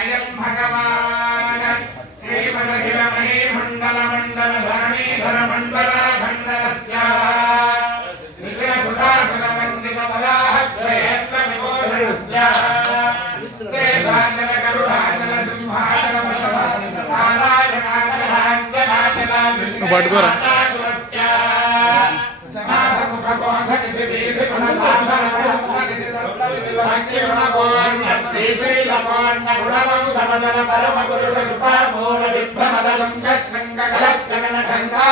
అయం భగవాన్ శ్రీమదగిరమణి మండల ధరణీధర మండల పట్టుకోరా గుణమం సమదన పరమ పురుష కృపా మోర విభ్రమదలం శృంగ కలక్రమణ గంగా.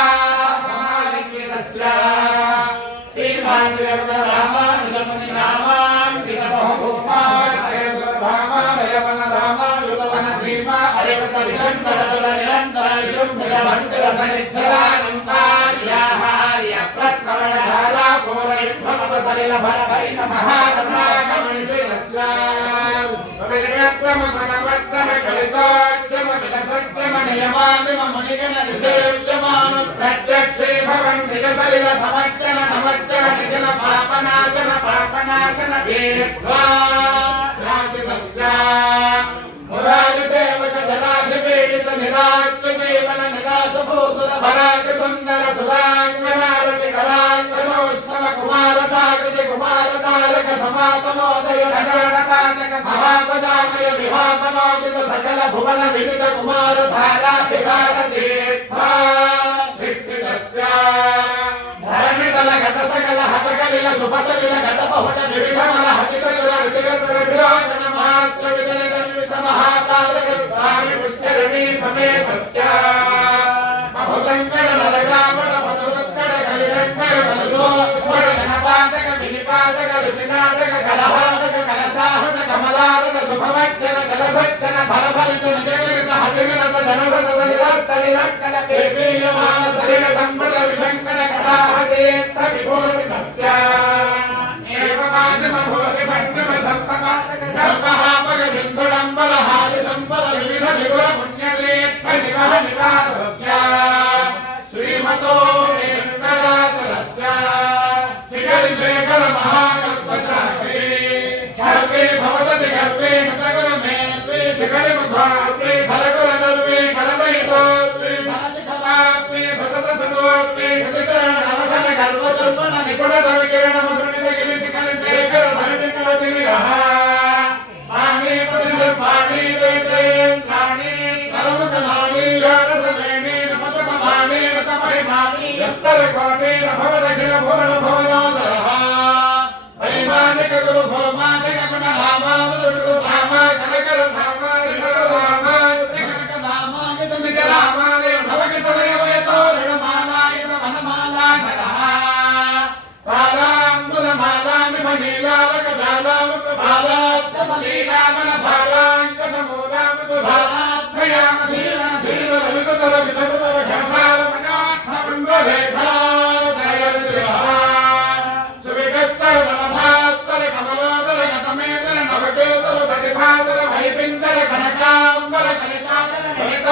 సలిల భరభరిత మహాకరుణాకమణిత్రమధనవర్తన కలితోద్యమ విలసత్యమ నియమాదిమ మునిగణ నిషేవ్యమాను ప్రత్యక్షే భవన్ విలసలిల సమజ్జన నమజ్జన నిజన పాపనాశన పాపనాశన వేద్వా భువన వివిధ కుమార ధారా వికార చేత్సా ధిష్ఠితస్య ధరణితల గత సకల హతకలిల శుభసలిల గత బహుళ వివిధమల హతికలిల రుచిగర్భ విరాజన మాత్ర విదలిత మహాపాదక స్వామి పుష్కరణీ సమేతస్యా. देवीयमान शरीर संपद विशंकन कटाह चेत्थ विभूषितस्य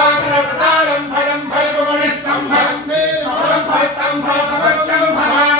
स्तम्भरम् भयम् भयगुणिस्तम्भरम् भयस्तम्भरसमक्षम् भवान्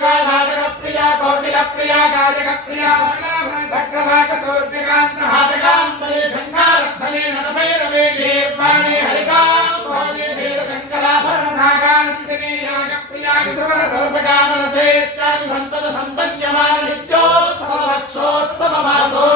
ప్రియాంకా నాటక ప్రియా కోకిల ప్రియా గాయక ప్రియా చక్రవాక సౌర్యకాంత హాటకాంబరి శంకారథనే నటభైరవే దేవాణి హరికాం భవని ధీర శంకరాభరణాగానందిని Priya సువర సరసగాన రసేత్యాది సంతత సంతన్యమాన నిత్యోత్సవ లక్షోత్సవ మాసో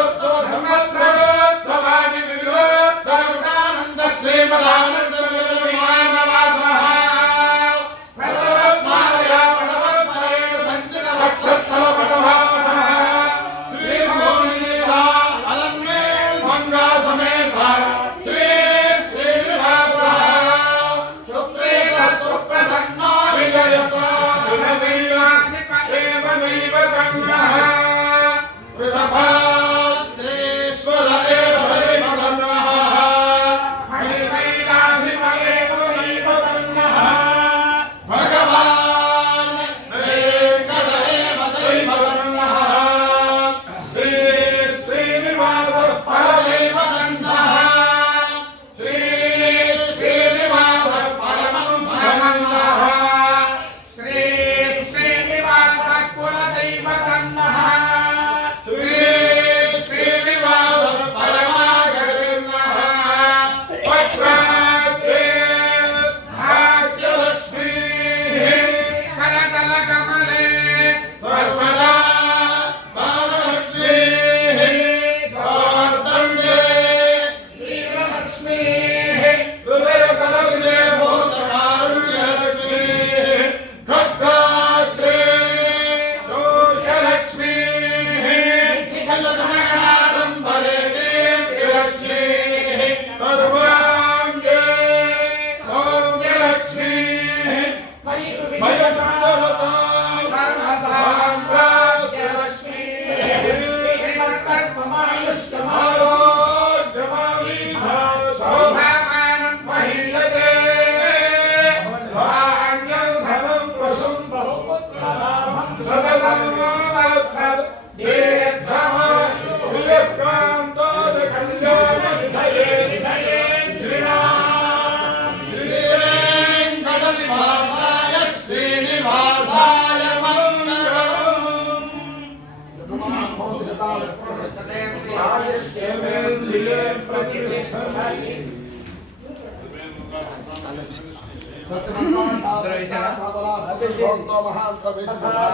Tagesthemen diye Pakistan'dayım. Bakın, Allah'ın adına, Allah'ın adına, Allah'ın adına,